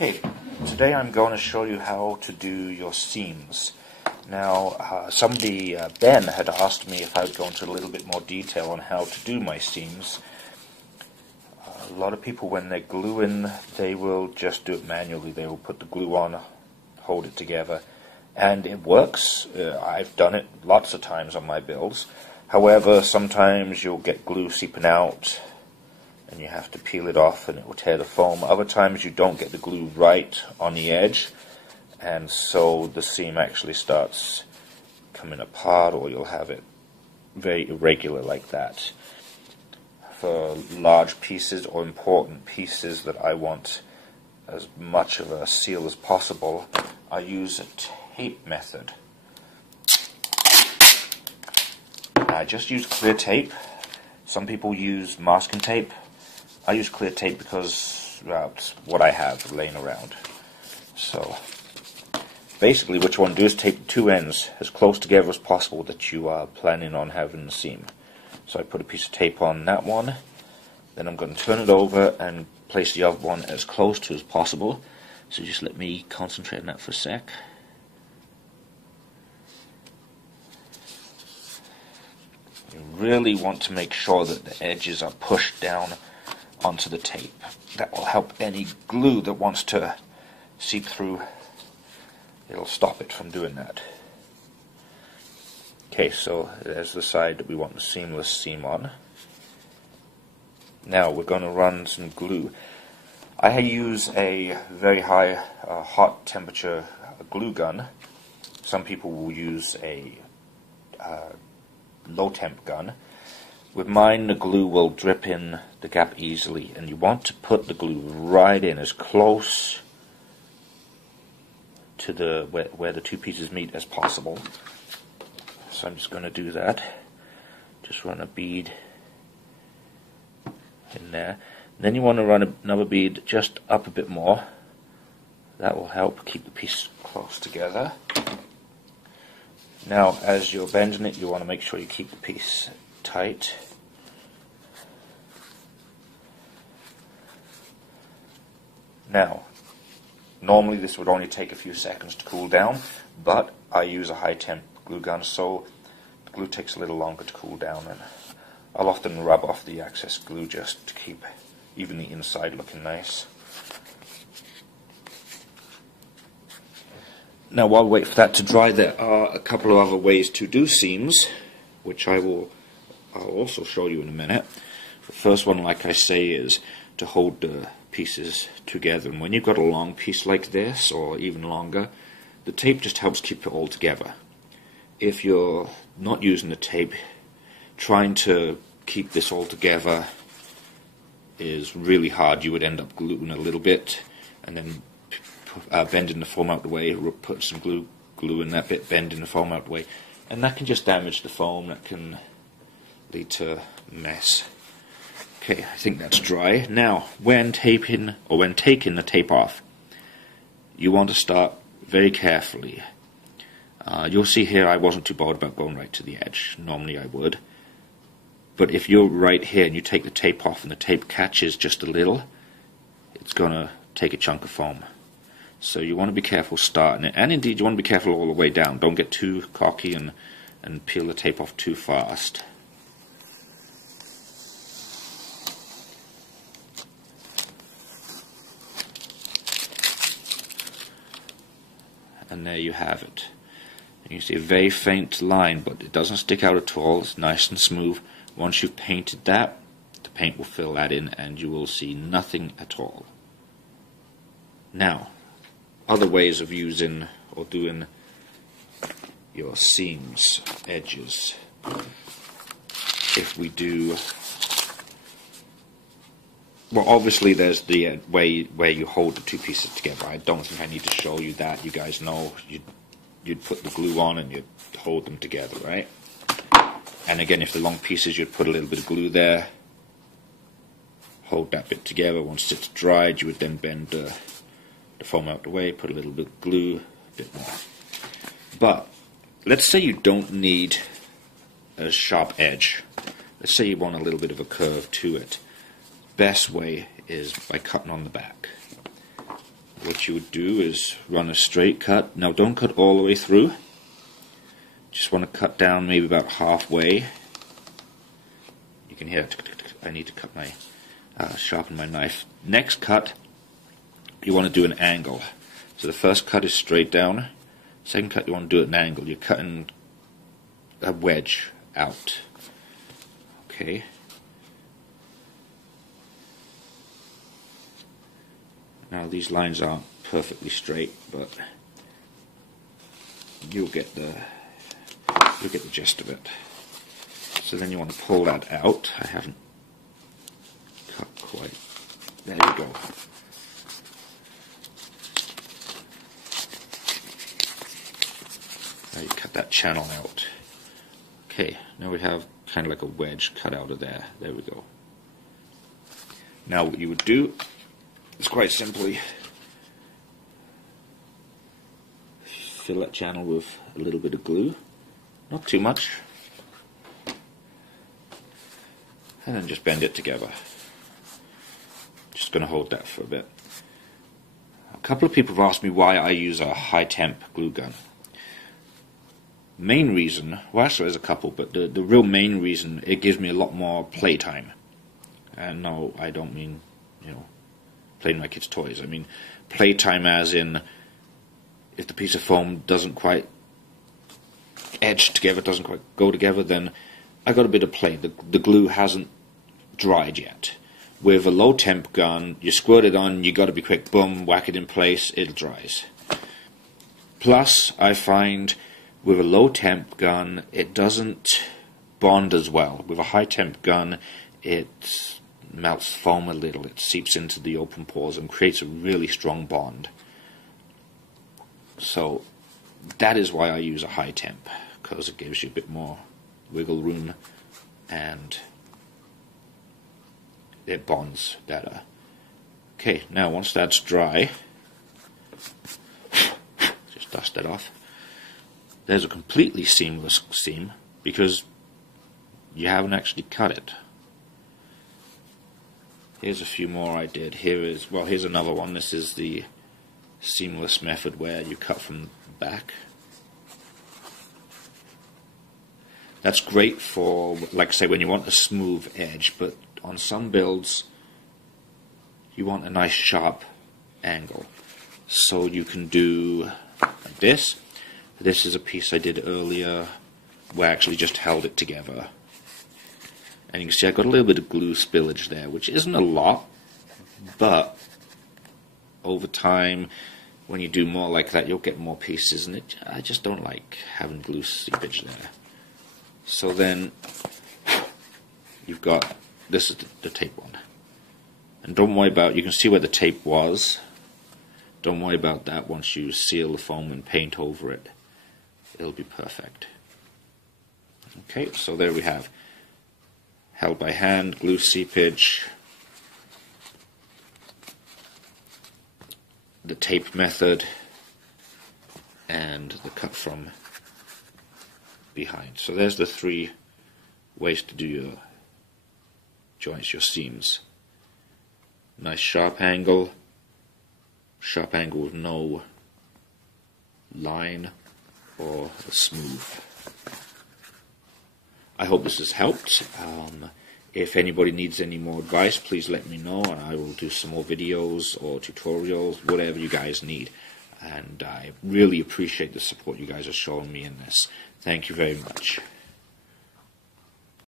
Okay, today I'm going to show you how to do your seams. Now, somebody, Ben, had asked me if I would go into a little bit more detail on how to do my seams. A lot of people, when they're gluing, they will just do it manually. They will put the glue on, hold it together, and it works. I've done it lots of times on my builds. However, sometimes you'll get glue seeping out, and you have to peel it off and it will tear the foam. Other times you don't get the glue right on the edge, and so the seam actually starts coming apart, or you'll have it very irregular like that. For large pieces or important pieces that I want as much of a seal as possible, I use a tape method. I just use clear tape. Some people use masking tape. I use clear tape because that's what I have laying around. So basically what you want to do is tape the two ends as close together as possible that you are planning on having the seam. So I put a piece of tape on that one, then I'm going to turn it over and place the other one as close to as possible. So just let me concentrate on that for a sec. You really want to make sure that the edges are pushed down onto the tape. That will help any glue that wants to seep through. It'll stop it from doing that. Okay, so there's the side that we want the seamless seam on. Now we're going to run some glue. I use a very high hot temperature glue gun. Some people will use a low temp gun. With mine, the glue will drip in the gap easily, and you want to put the glue right in as close to the where the two pieces meet as possible. So I'm just going to do that. Just run a bead in there. And then you want to run another bead just up a bit more. That will help keep the piece close together. Now, as you're bending it, you want to make sure you keep the piece tight. Now, normally this would only take a few seconds to cool down, but I use a high temp glue gun, so the glue takes a little longer to cool down, and I'll often rub off the excess glue just to keep even the inside looking nice. Now, while we wait for that to dry, there are a couple of other ways to do seams, which I'll also show you in a minute. The first one, like I say, is to hold the pieces together. And when you've got a long piece like this, or even longer, the tape just helps keep it all together. If you're not using the tape, trying to keep this all together is really hard. You would end up gluing a little bit, and then bending the foam out the way, put some glue in that bit, bending the foam out the way, and that can just damage the foam. That can lead to a mess. Okay, I think that's dry. Now, when taping, or when taking the tape off, you want to start very carefully. You'll see here I wasn't too bothered about going right to the edge. Normally I would. But if you're right here and you take the tape off and the tape catches just a little, it's going to take a chunk of foam. So you want to be careful starting it, and indeed you want to be careful all the way down. Don't get too cocky and peel the tape off too fast. And there you have it. And you see a very faint line, but it doesn't stick out at all. It's nice and smooth. Once you've painted that, the paint will fill that in and you will see nothing at all. Now, other ways of using or doing your seams, edges. If we do, well, obviously there's the way where you hold the two pieces together. I don't think I need to show you that. You guys know you'd put the glue on and you'd hold them together, right? And again, if the long pieces, you'd put a little bit of glue there, hold that bit together. Once it's dried, you would then bend the foam out the way, put a little bit of glue, a bit more. But let's say you don't need a sharp edge. Let's say you want a little bit of a curve to it. Best way is by cutting on the back. what you would do is run a straight cut. Now don't cut all the way through. Just want to cut down maybe about halfway. You can hear I need to cut my sharpen my knife. Next cut, you want to do an angle. So the first cut is straight down. Second cut, you want to do it at an angle. You're cutting a wedge out. Okay. Now these lines aren't perfectly straight, but you'll get the gist of it. So then you want to pull that out. I haven't cut quite. There you go. Now you cut that channel out. Okay, now we have kind of like a wedge cut out of there. There we go. Now what you would do is quite simply fill that channel with a little bit of glue, not too much, and then just bend it together. Just going to hold that for a bit. A couple of people have asked me why I use a high temp glue gun. Main reason, well actually there's a couple, but the real main reason, it gives me a lot more playtime. And no, I don't mean, you know, playing my kids' toys. I mean playtime as in, if the piece of foam doesn't quite edge together, doesn't quite go together, then I got a bit of play. The glue hasn't dried yet. With a low temp gun, you squirt it on, you got to be quick, boom, whack it in place, it dries. Plus, I find with a low temp gun, it doesn't bond as well. With a high temp gun, it melts foam a little, it seeps into the open pores and creates a really strong bond. So that is why I use a high temp, because it gives you a bit more wiggle room and it bonds better. Okay, now once that's dry, just dust it off. There's a completely seamless seam because you haven't actually cut it. Here's a few more I did. Here's another one. This is the seamless method where you cut from the back. That's great for, like I say, when you want a smooth edge, but on some builds you want a nice sharp angle. So you can do like this. This is a piece I did earlier where I actually just held it together. And you can see I got a little bit of glue spillage there, which isn't a lot, but over time, when you do more like that, you'll get more pieces, and I just don't like having glue seepage there. So then, you've got, this is the tape one. And don't worry about, you can see where the tape was. Don't worry about that once you seal the foam and paint over it. It'll be perfect. Okay, so there we have held by hand, glue seepage, the tape method, and the cut from behind. So there's the three ways to do your joints, your seams. Nice sharp angle with no line, or smooth. I hope this has helped. If anybody needs any more advice, please let me know, and I will do some more videos or tutorials, whatever you guys need. And I really appreciate the support you guys are showing me in this. Thank you very much.